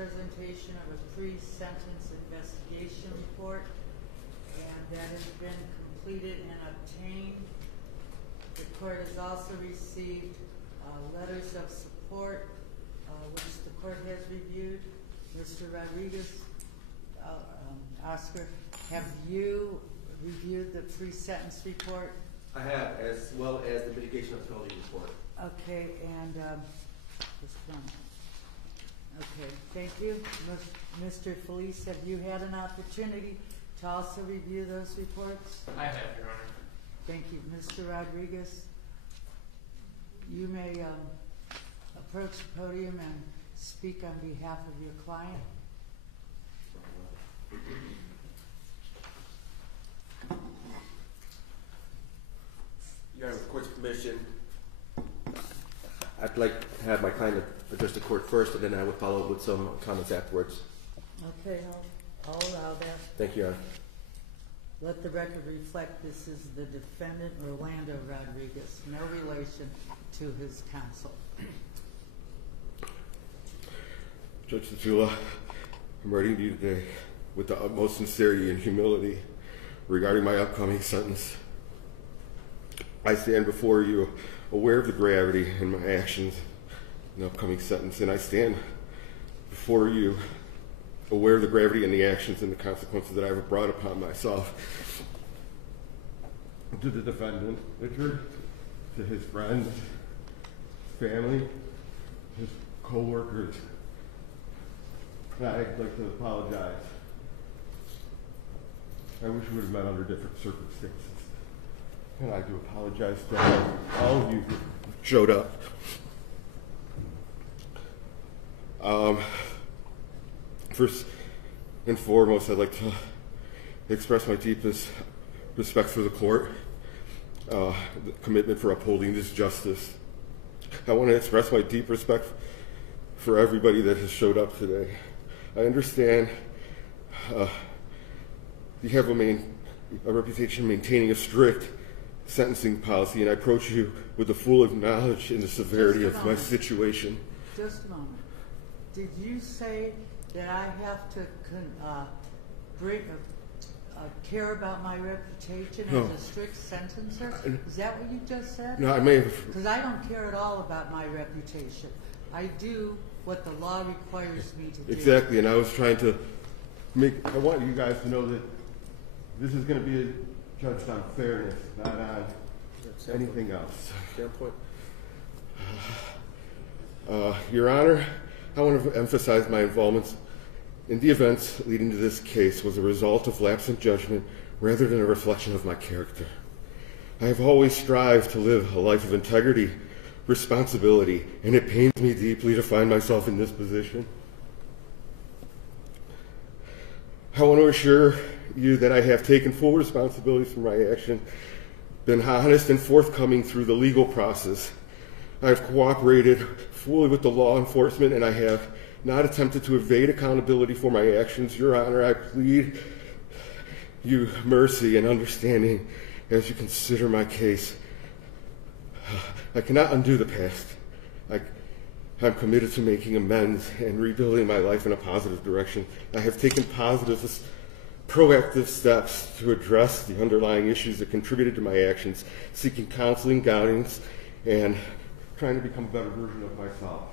presentation of a pre-sentence investigation report, and that has been completed and obtained. The court has also received letters of support, which the court has reviewed. Mr. Rodriguez, Oscar, have you reviewed the pre-sentence report? I have, as well as the mitigation of penalty report. Okay, and this one. Okay, thank you. Mr. Felice, have you had an opportunity to also review those reports? I have, Your Honor. Thank you. Mr. Rodriguez, you may approach the podium and speak on behalf of your client. Your Honor, with the court's permission, I'd like to have my client address the court first, and then I would follow up with some comments afterwards. Okay, I'll allow that. Thank you, Your Honor. Let the record reflect this is the defendant, Orlando Rodriguez, no relation to his counsel. Judge Tachula, I'm writing to you today with the utmost sincerity and humility regarding my upcoming sentence. I stand before you aware of the gravity in my actions in the upcoming sentence, and I stand before you aware of the gravity in the actions and the consequences that I have brought upon myself. To the defendant, Richard, to his friends, his family, his co-workers, I'd like to apologize. I wish we would have met under different circumstances. And I do apologize to all of you who showed up. First and foremost, I'd like to express my deepest respect for the court, the commitment for upholding this justice. I want to express my deep respect for everybody that has showed up today. I understand you have a reputation maintaining a strict sentencing policy, and I approach you with the full knowledge and the severity of my situation. Just a moment. Did you say that I have to care about my reputation as a strict sentencer? Is that what you just said? No, I may have. Because I don't care at all about my reputation. I do what the law requires me to do. Exactly, and I was trying to I want you guys to know that this is going to be judged on fairness, not on anything else. Standpoint. Your Honor, I want to emphasize my involvement in the events leading to this case was a result of lapse in judgment rather than a reflection of my character. I have always strived to live a life of integrity, responsibility, and it pains me deeply to find myself in this position. I want to assure you that I have taken full responsibility for my action, been honest and forthcoming through the legal process. I have cooperated fully with the law enforcement, and I have not attempted to evade accountability for my actions. Your Honor, I plead you mercy and understanding as you consider my case. I cannot undo the past. I'm committed to making amends and rebuilding my life in a positive direction. I have taken positive, proactive steps to address the underlying issues that contributed to my actions, seeking counseling, guidance, and trying to become a better version of myself.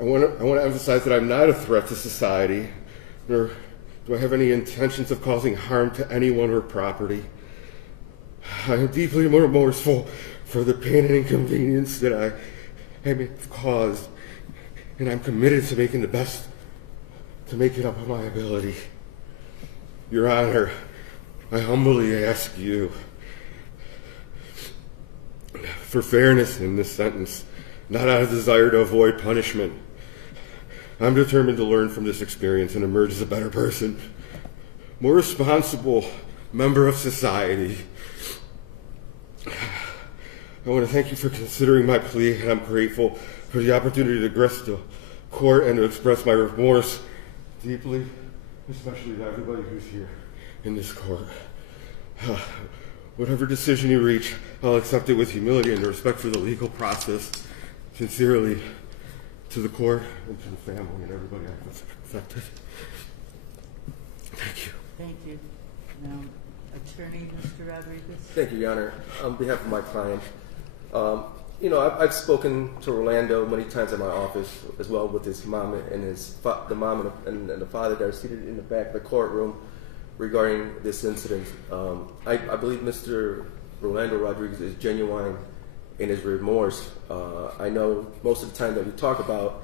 I want to emphasize that I'm not a threat to society, nor do I have any intentions of causing harm to anyone or property. I am deeply remorseful for the pain and inconvenience that I have caused, and I'm committed to making the best to make it up to my ability. Your Honor, I humbly ask you for fairness in this sentence, not out of desire to avoid punishment. I'm determined to learn from this experience and emerge as a better person, more responsible member of society. I want to thank you for considering my plea, and I'm grateful for the opportunity to address the court and to express my remorse deeply, especially to everybody who's here in this court. Whatever decision you reach, I'll accept it with humility and respect for the legal process. sincerely to the court and to the family and everybody affected. Thank you. Thank you. Now, Attorney Mr. Rodriguez. Thank you, Your Honor. On behalf of my client, I've spoken to Orlando many times in my office, as well with his mom and the mom and the father that are seated in the back of the courtroom regarding this incident. I believe Mr. Orlando Rodriguez is genuine in his remorse. I know most of the time that we talk about,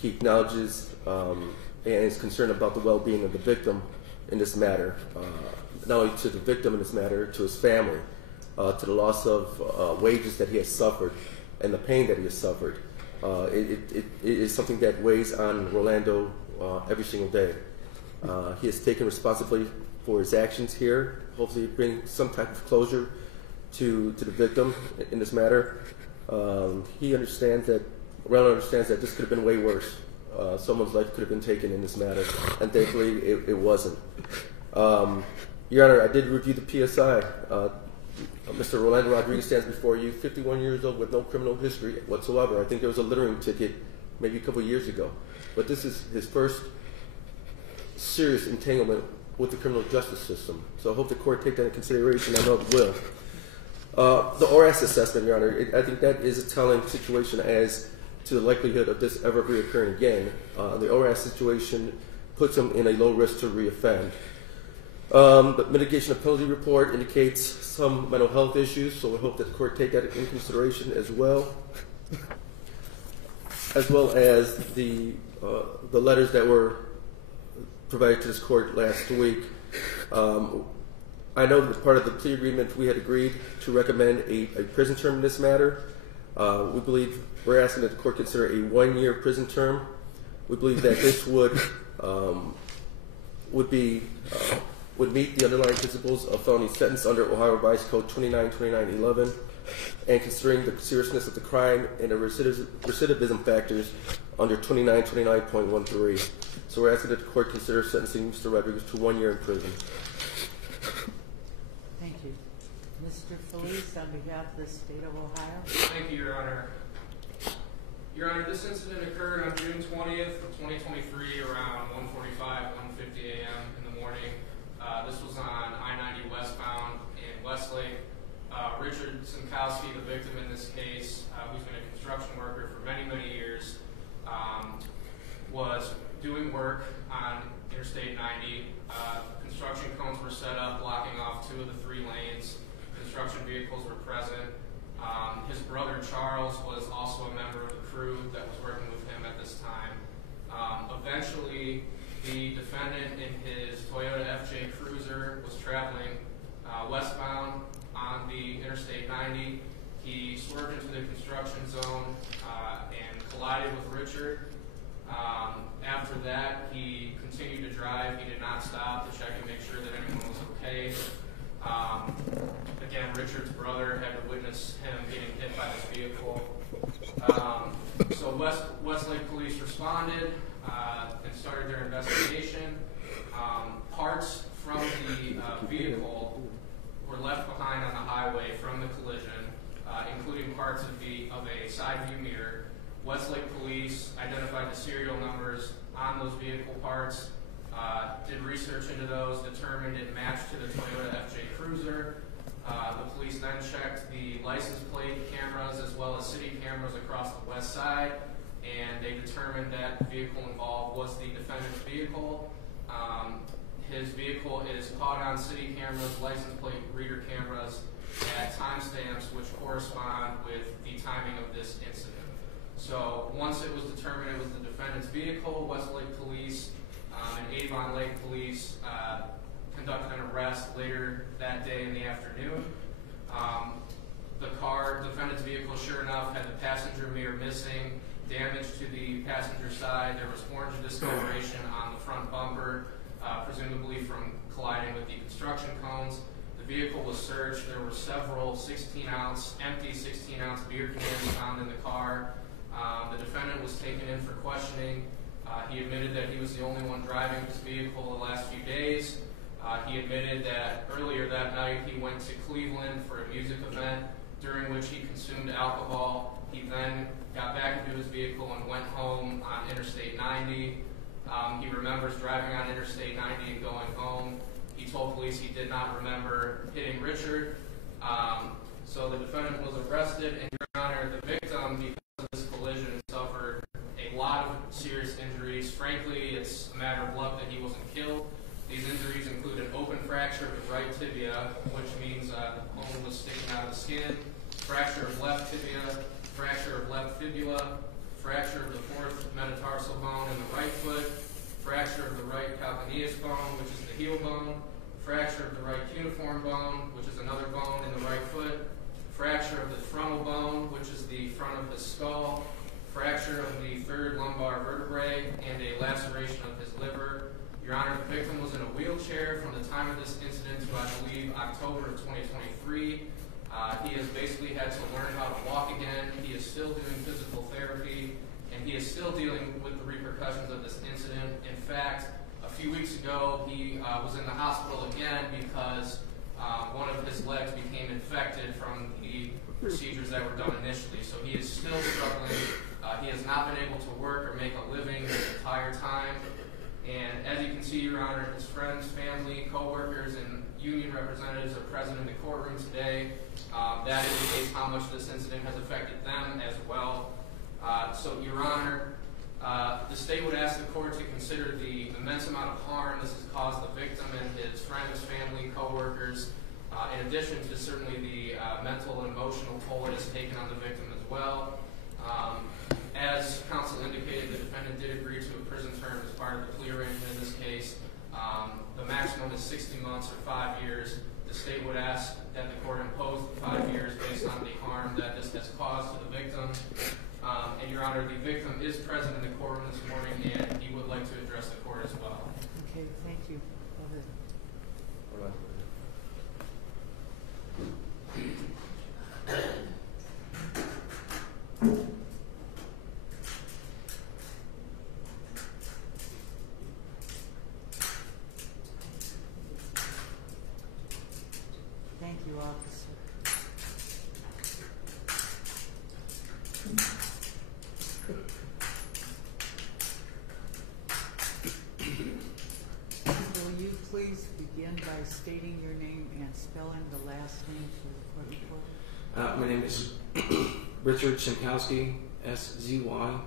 he acknowledges and is concerned about the well-being of the victim in this matter, not only to the victim in this matter, to his family, to the loss of wages that he has suffered and the pain that he has suffered. It is something that weighs on Orlando every single day. He has taken responsibility for his actions here, hopefully bring some type of closure to the victim in this matter. He understands that, Orlando understands that this could have been way worse. Someone's life could have been taken in this matter, and thankfully it wasn't. Your Honor, I did review the PSI. Mr. Orlando Rodriguez stands before you, 51 years old with no criminal history whatsoever. I think there was a littering ticket maybe a couple of years ago. But this is his first serious entanglement with the criminal justice system. So I hope the court take that into consideration. I know it will. The ORAS assessment, Your Honor, I think that is a telling situation as to the likelihood of this ever reoccurring again. The ORAS situation puts him in a low risk to reoffend. The mitigation of penalty report indicates some mental health issues, so we hope that the court take that into consideration as well as the letters that were provided to this court last week. I know that part of the plea agreement we had agreed to recommend a prison term in this matter. We're asking that the court consider a 1-year prison term. We believe that this would meet the underlying principles of felony sentence under Ohio Revised Code 292911, and considering the seriousness of the crime and the recidivism factors under 2929.13. So we're asking that the court consider sentencing Mr. Rodriguez to 1 year in prison. Thank you. Mr. Felice, on behalf of the state of Ohio. Thank you, Your Honor. Your Honor, this incident occurred on June 20th of 2023 around 1:45, 1:50 a.m. in the morning. This was on I-90 westbound in Westlake. Richard Simkowski, the victim in this case, who's been a construction worker for many, many years, was doing work on Interstate 90. Construction cones were set up, blocking off 2 of the 3 lanes. Construction vehicles were present. His brother Charles was also a member of the crew that was working with him at this time. Eventually, the defendant in his Toyota FJ Cruiser was traveling westbound on the Interstate 90. He swerved into the construction zone and collided with Richard. After that, he continued to drive. He did not stop to check and make sure that anyone was okay. Again, Richard's brother had to witness him getting hit by this vehicle. So Westlake police responded and started their investigation. Parts from the vehicle were left behind on the highway from the collision, including parts of a side view mirror. Westlake police identified the serial numbers on those vehicle parts, did research into those, determined it matched to the Toyota FJ Cruiser. The police then checked the license plate cameras as well as city cameras across the west side, and they determined that the vehicle involved was the defendant's vehicle. His vehicle is caught on city cameras, license plate reader cameras at timestamps which correspond with the timing of this incident. So once it was determined it was the defendant's vehicle, Westlake police and Avon Lake police conducted an arrest later that day in the afternoon. The defendant's vehicle, sure enough, had the passenger mirror missing, damage to the passenger side. There was orange discoloration on the front bumper, presumably from colliding with the construction cones. The vehicle was searched. There were several empty 16-ounce beer cans found in the car. The defendant was taken in for questioning. He admitted that he was the only one driving this vehicle the last few days. He admitted that earlier that night he went to Cleveland for a music event during which he consumed alcohol. He then got back into his vehicle and went home on Interstate 90. He remembers driving on Interstate 90 and going home. He told police he did not remember hitting Richard. So the defendant was arrested, and Your Honor, the victim, because of this collision, suffered a lot of serious injuries. Frankly, it's a matter of luck that he wasn't killed. These injuries include an open fracture of the right tibia, which means the bone was sticking out of the skin, fracture of left tibia, fracture of left fibula, fracture of the fourth metatarsal bone in the right foot, fracture of the right calcaneus bone, which is the heel bone, fracture of the right cuneiform bone, which is another bone in the right foot, fracture of the frontal bone, which is the front of his skull, fracture of the third lumbar vertebrae, and a laceration of his liver. Your Honor, the victim was in a wheelchair from the time of this incident to, I believe, October of 2023. He has basically had to learn how to walk again. He is still doing physical therapy, and he is still dealing with the repercussions of this incident. In fact, a few weeks ago, he was in the hospital again because one of his legs became infected from the procedures that were done initially. So he is still struggling. He has not been able to work or make a living this entire time. And as you can see, Your Honor, his friends, family, co-workers, and union representatives are present in the courtroom today. That indicates how much this incident has affected them as well. So, Your Honor, the state would ask the court to consider the immense amount of harm this has caused the victim and his friends, family, co-workers, in addition to certainly the mental and emotional toll it has taken on the victim as well. As counsel indicated, the defendant did agree to a prison term as part of the plea arrangement in this case. The maximum is 60 months or 5 years. The state would ask that the court impose the 5 years based on the harm that this has caused to the victim. And Your Honor, the victim is present in the courtroom this morning, and he would like to address the court as well. Okay, thank you. Go ahead. All right. Thank you, officer. Will you please begin by stating your name and spelling the last name for the court report? My name is Richard Szymkowski, SZY,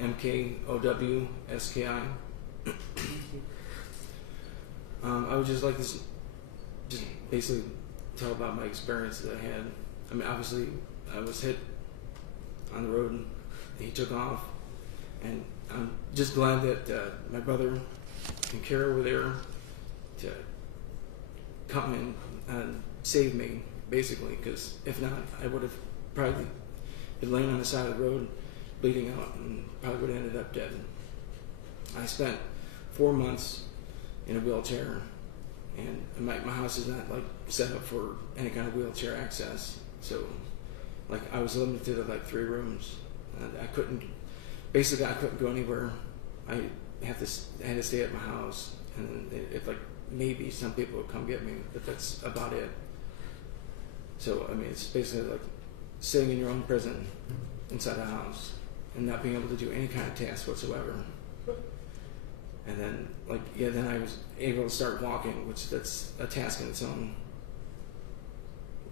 MKOWSKI. Thank you. I would just like to just basically tell about my experience that I had. I mean, obviously, I was hit on the road, and he took off, and I'm just glad that my brother and Kara were there to come in and save me, basically, because if not, I would have probably been laying on the side of the road, bleeding out, and probably would have ended up dead. I spent 4 months in a wheelchair, and my house is not like set up for any kind of wheelchair access. So, like, I was limited to like 3 rooms, and I couldn't go anywhere. I had to stay at my house, and if like maybe some people would come get me, but that's about it. So I mean, it's basically like sitting in your own prison inside a house and not being able to do any kind of task whatsoever. And then, then I was able to start walking, which that's a task in its own,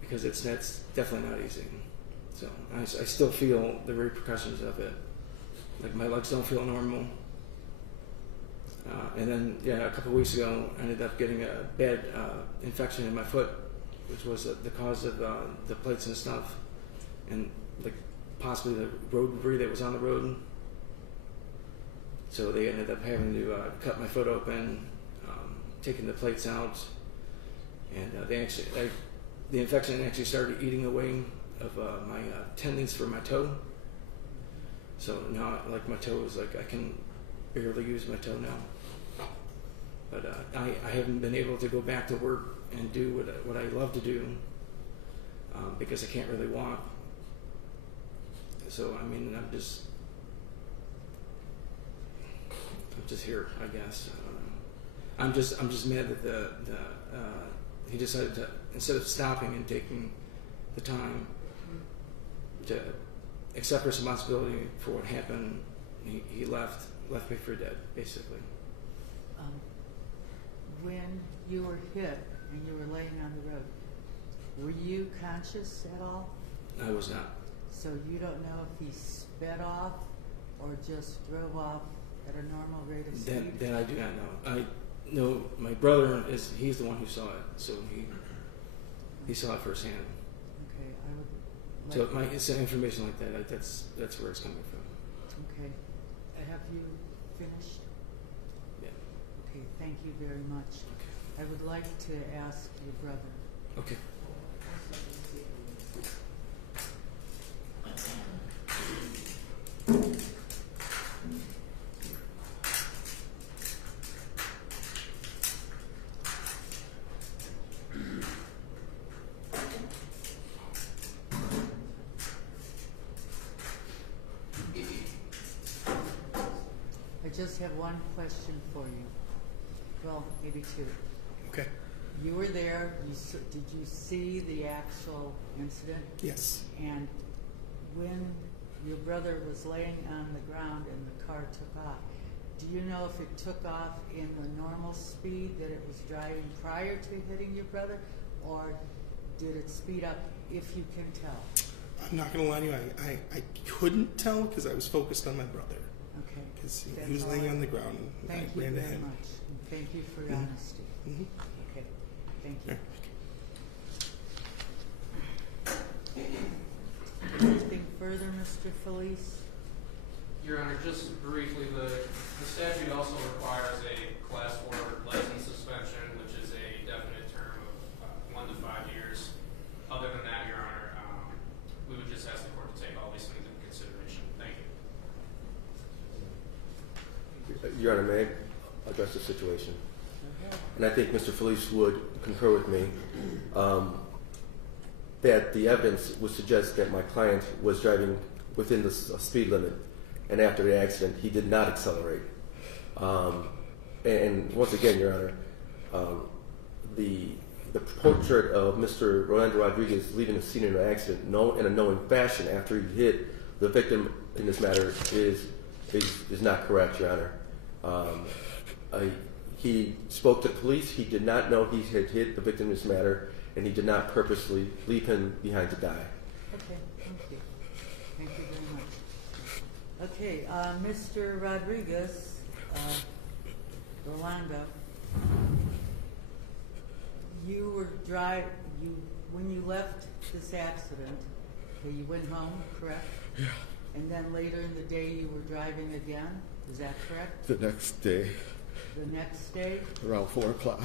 because that's definitely not easy. So I still feel the repercussions of it. Like, my legs don't feel normal. And then, a couple of weeks ago, I ended up getting a bad infection in my foot, which was the cause of the plates and stuff, and like possibly the road debris that was on the road. So they ended up having to cut my foot open, taking the plates out, and the infection actually started eating away of my tendons for my toe. So now, like, my toe is like, I can barely use my toe now. But I haven't been able to go back to work and do what I love to do because I can't really walk. So I mean, I'm just here, I guess. I'm just mad that he decided to, instead of stopping and taking the time to accept responsibility for what happened. He left me for dead, basically. When you were hit and you were laying on the road, were you conscious at all? I was not. So you don't know if he sped off or just drove off at a normal rate of speed? That I do not know. I know my brother he's the one who saw it, so he saw it firsthand. Okay, I would So like it's information like that. That's where it's coming from. Okay. Have you finished? Yeah. Okay, thank you very much. I would like to ask your brother. Okay. I just have one question for you. Well, maybe two. Okay. You were there. Did you see the actual incident? Yes. And when your brother was laying on the ground and the car took off, do you know if it took off in the normal speed that it was driving prior to hitting your brother, or did it speed up, if you can tell? I'm not going to lie to you. I couldn't tell because I was focused on my brother. Okay. Because That's he was all laying I- on the ground. And Thank I you ran to very him. much. And thank you for your Mhm. honesty. Mm-hmm. Okay. Thank you. Anything further, Mr. Felice? Your Honor, just briefly, the statute also requires a Class 4 license suspension, which is a definite term of 1 to 5 years. Other than that, Your Honor, we would just ask the court to take all these things into consideration. Thank you. Your Honor, may I address the situation? Okay. And I think Mr. Felice would concur with me that the evidence would suggest that my client was driving within the speed limit, and after the accident, he did not accelerate. And once again, Your Honor, the portrait of Mr. Rolando Rodriguez leaving the scene of the accident in a knowing fashion after he hit the victim in this matter is not correct, Your Honor. He spoke to the police. He did not know he had hit the victim in this matter, and he did not purposely leave him behind to die. Okay, thank you. Thank you very much. Okay, Mr. Rodriguez, Rolando, you were when you left this accident, you went home, correct? Yeah. And then later in the day you were driving again, is that correct? The next day, The next day? around 4 o'clock.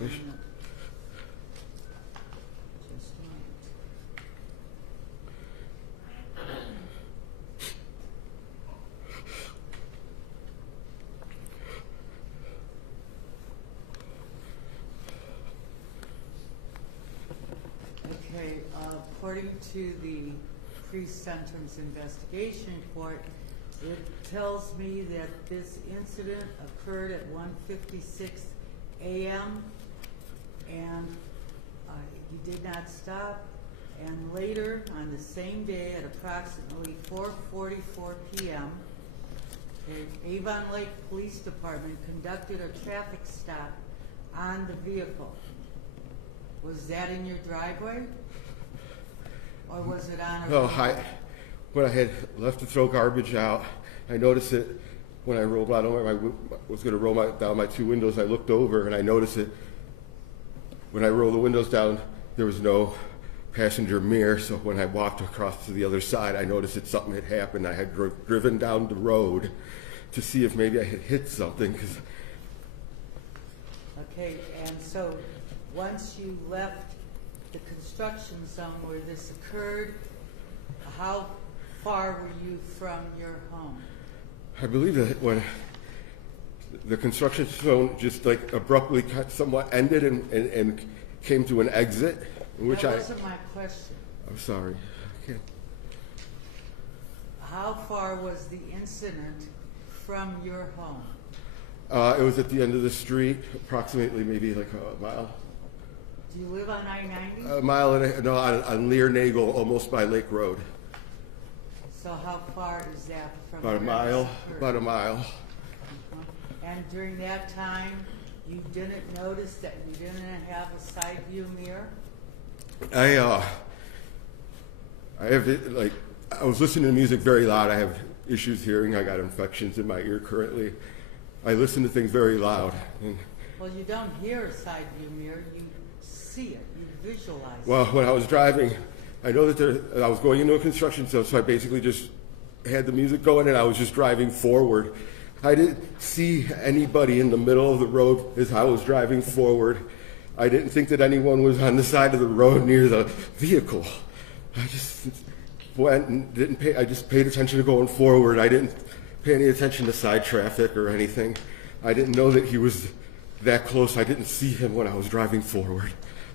Just a minute. Okay, according to the pre-sentence investigation report, it tells me that this incident occurred at 1:56 a.m. and you did not stop. And later on the same day at approximately 4:44 p.m., the Avon Lake Police Department conducted a traffic stop on the vehicle. Was that in your driveway? Or was it on a No, road? when I had left to throw garbage out, I noticed it when I rolled out. I was going to roll down my 2 windows. I looked over and I noticed it. When I rolled the windows down, there was no passenger mirror. So when I walked across to the other side, I noticed that something had happened. I had driven down the road to see if maybe I had hit something. Okay, and so once you left the construction zone where this occurred, how far were you from your home? I believe that when the construction zone just like abruptly somewhat ended and came to an exit, in which That wasn't my question. I'm sorry. Okay. How far was the incident from your home? It was at the end of the street, approximately maybe like a mile. Do you live on I-90? A mile and no, on Lear Nagel, almost by Lake Road. So So how far is that from? About a where mile. this occurred? About a mile. And during that time, you didn't notice that you didn't have a side view mirror? I have it, like, I was listening to music very loud. I have issues hearing. I got infections in my ear currently. I listen to things very loud. And, Well, you don't hear a side view mirror, you see it, you visualize it. well, when I was driving, I know that I was going into a construction zone, so I basically just had the music going and I was just driving forward. I didn't see anybody in the middle of the road as I was driving forward. I didn't think that anyone was on the side of the road near the vehicle. I just went and didn't pay. I just paid attention to going forward. I didn't pay any attention to side traffic or anything. I didn't know that he was that close. I didn't see him when I was driving forward.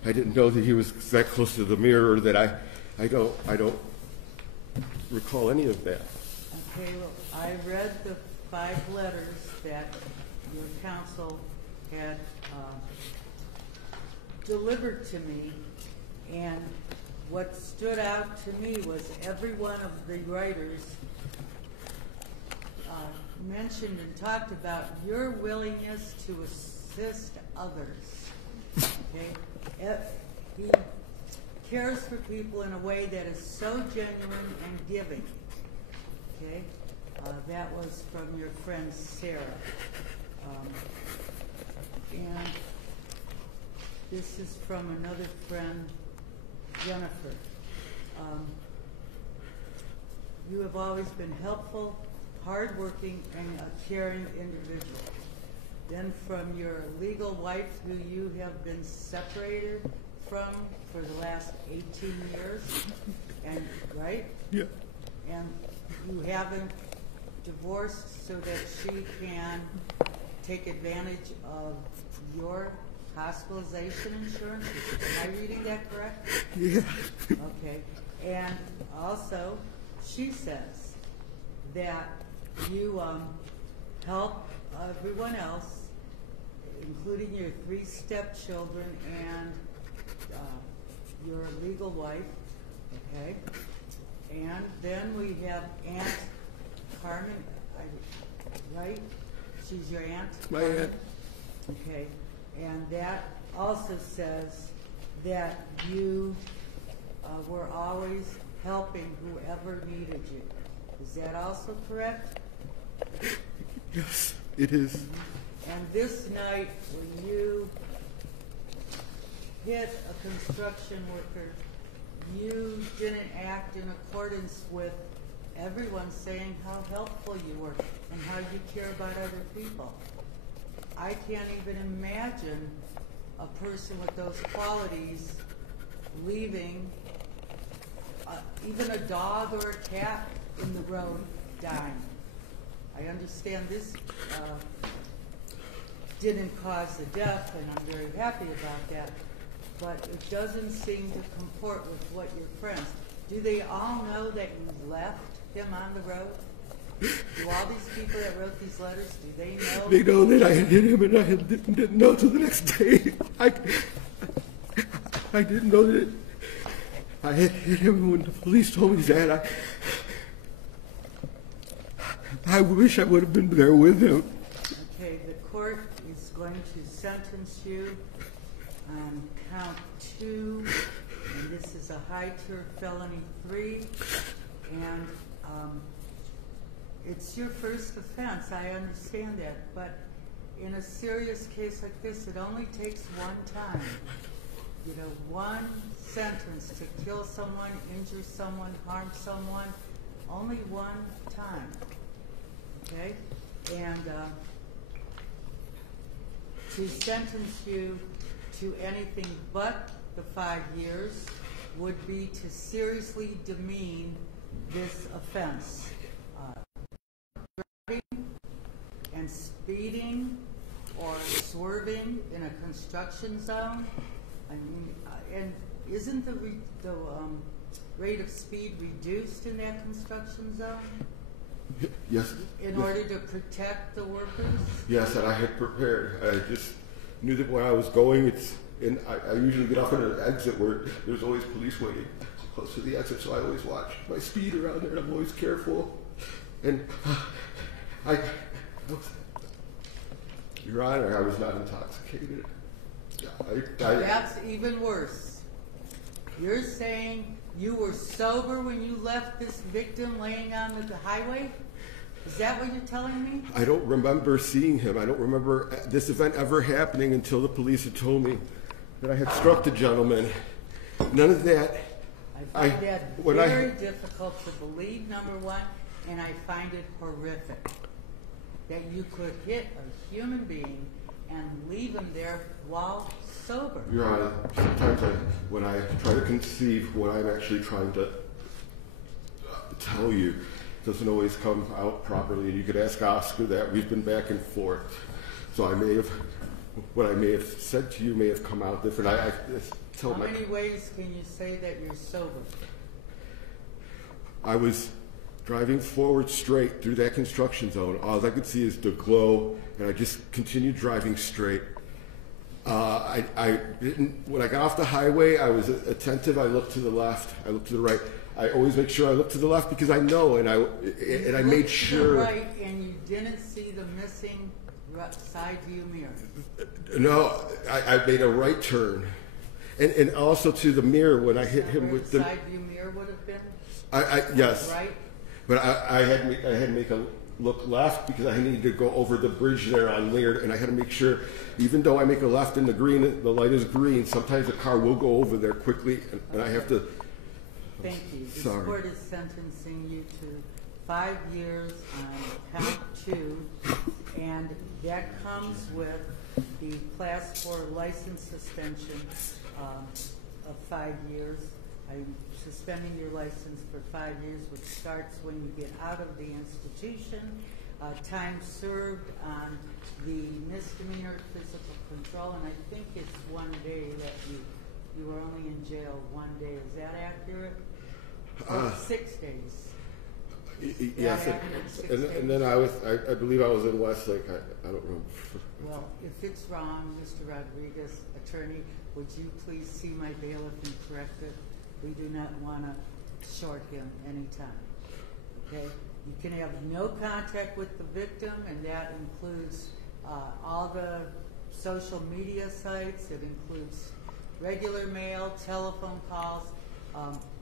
I didn't know that he was that close to the mirror. That I don't recall any of that. Okay, well, I read the 5 letters that your counsel had delivered to me, and what stood out to me was every one of the writers mentioned and talked about your willingness to assist others. Okay? He cares for people in a way that is so genuine and giving. Okay? That was from your friend Sarah. And this is from another friend, Jennifer. You have always been helpful, hardworking, and a caring individual. Then from your legal wife, who you have been separated from for the last 18 years, and right? Yeah. And you haven't divorced so that she can take advantage of your hospitalization insurance. Am I reading that correct? Yeah. Okay. And also, she says that you help everyone else, including your 3 stepchildren and your legal wife. Okay. And then we have Aunt Carmen, right? She's your aunt? My Carmen? aunt. Okay. And that also says that you were always helping whoever needed you. Is that also correct? Yes, it is. And this night, when you hit a construction worker, you didn't act in accordance with everyone saying how helpful you were and how you care about other people. I can't even imagine a person with those qualities leaving even a dog or a cat in the road dying. I understand this didn't cause the death, and I'm very happy about that, but it doesn't seem to comport with what your friends. Do they all know that you left him on the road? Do all these people that wrote these letters, do they know? They know that I had hit him, and I didn't know till the next day. I didn't know that I had hit him when the police told me that. I wish I would have been there with him. Okay, the court is going to sentence you on count 2, and this is a high-tier felony 3, and it's your first offense. I understand that, but in a serious case like this, it only takes one time. You know, one sentence to kill someone, injure someone, harm someone, only one time. Okay? And to sentence you to anything but the 5 years would be to seriously demean this offense. Driving and speeding or swerving in a construction zone. I mean, and isn't the rate of speed reduced in that construction zone? Yes. In order to protect the workers? Yes, and I had prepared. I just knew that where I was going, and I usually get off at an exit where there's always police waiting. close to the exit, so I always watch my speed around there, and I'm always careful. And Your Honor, I was not intoxicated. That's even worse. You're saying you were sober when you left this victim laying on the highway? Is that what you're telling me? I don't remember seeing him. I don't remember this event ever happening until the police had told me that I had struck the gentleman. None of that. I find that very difficult to believe, number one, and I find it horrific that you could hit a human being and leave him there while sober. Your Honor, sometimes when I try to conceive what I'm actually trying to tell you, it doesn't always come out properly. And you could ask Oscar that. We've been back and forth. So what I may have said to you may have come out different. How many ways can you say that you're sober? I was driving forward straight through that construction zone. All I could see is the glow, and I just continued driving straight. I didn't. When I got off the highway, I was attentive. I looked to the left. I looked to the right. I always make sure I look to the left because I know, and I made sure. To the right, and you didn't see the missing side view mirror. No, I made a right turn, and also to the mirror when I hit him with the side view mirror would have been. Yes. Right. But I had to make a look left because I needed to go over the bridge there on Laird, and I had to make sure, even though I make a left in the green, the light is green, sometimes a car will go over there quickly, and I have to. Thank you. This court is sentencing you to 5 years on count 2, and that comes with the class 4 license suspension of 5 years. I'm suspending your license for 5 years, which starts when you get out of the institution. Time served on the misdemeanor physical control, and I think it's 1 day that you were only in jail 1 day. Is that accurate? 6 days. Yes, and then I believe I was in Westlake. I don't remember. Well, if it's wrong, Mr. Rodriguez, attorney, would you please see my bailiff and correct it? We do not want to short him anytime. Okay? You can have no contact with the victim, and that includes all the social media sites. It includes regular mail, telephone calls,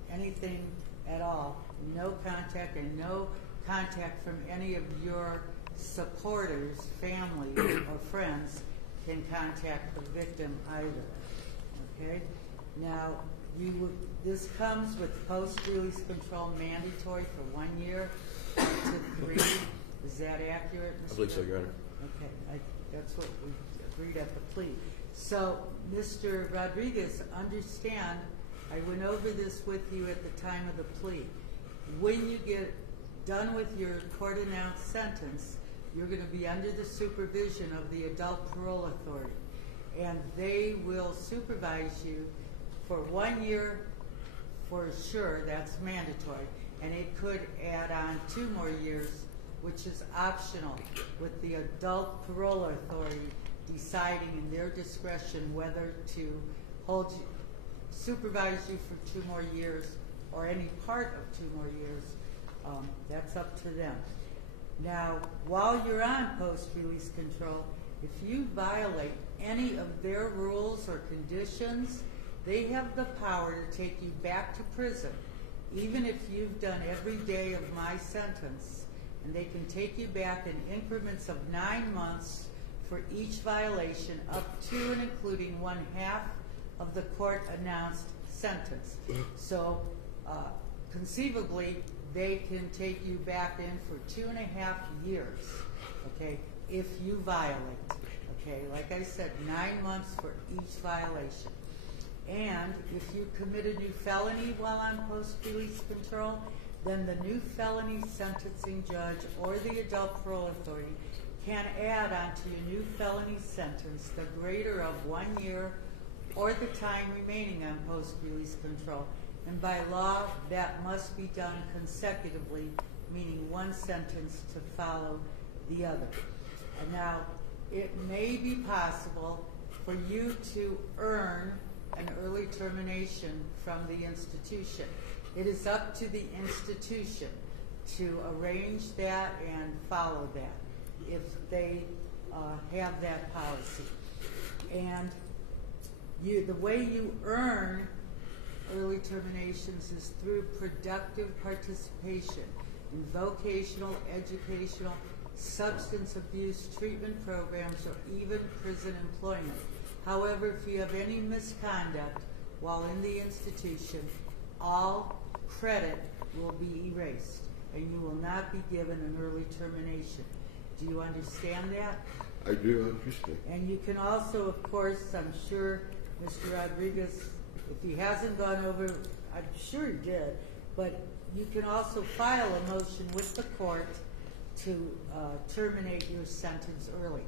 anything at all. No contact, and no contact from any of your supporters, family, or friends can contact the victim either. Okay? Now, this comes with post-release control mandatory for 1 year to 3. Is that accurate, Mr. I believe so, Your Honor. Okay, that's what we agreed at the plea. So, Mr. Rodriguez, understand, I went over this with you at the time of the plea. When you get done with your court-announced sentence, you're going to be under the supervision of the Adult Parole Authority, and they will supervise you for 1 year for sure. That's mandatory, and it could add on 2 more years, which is optional, with the Adult Parole Authority deciding in their discretion whether to supervise you for 2 more years or any part of 2 more years. That's up to them. Now, while you're on post-release control, if you violate any of their rules or conditions, they have the power to take you back to prison, even if you've done every day of my sentence, and they can take you back in increments of 9 months for each violation, up to and including 1/2 of the court-announced sentence. So, conceivably, they can take you back in for 2.5 years, okay, if you violate, okay? Like I said, 9 months for each violation. And if you commit a new felony while on post-release control, then the new felony sentencing judge or the Adult Parole Authority can add onto your new felony sentence the greater of 1 year or the time remaining on post-release control. And by law, that must be done consecutively, meaning one sentence to follow the other. And now, it may be possible for you to earn an early termination from the institution. It is up to the institution to arrange that and follow that if they have that policy. And the way you earn early terminations is through productive participation in vocational, educational, substance abuse treatment programs, or even prison employment. However, if you have any misconduct while in the institution, all credit will be erased and you will not be given an early termination. Do you understand that? I do understand. And you can also, of course, I'm sure Mr. Rodriguez, if he hasn't gone over, I'm sure he did, but you can also file a motion with the court to terminate your sentence early.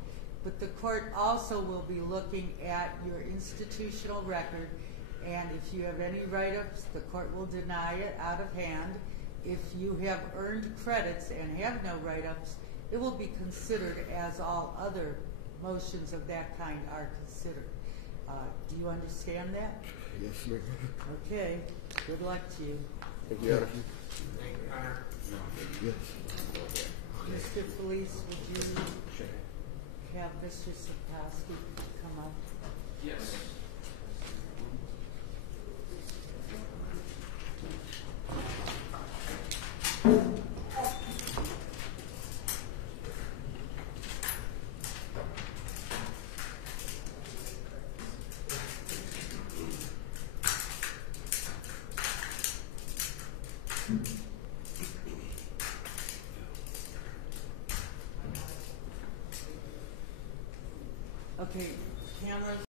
But the court also will be looking at your institutional record, and if you have any write-ups, the court will deny it out of hand. If you have earned credits and have no write-ups, it will be considered as all other motions of that kind are considered. Do you understand that? Yes, ma'am. Okay. Good luck to you. Thank you, Your Honor. Thank you, Connor. Yes. Mr. Felice, would you have Mr. Sapkowski come up? Yes. Okay, cameras.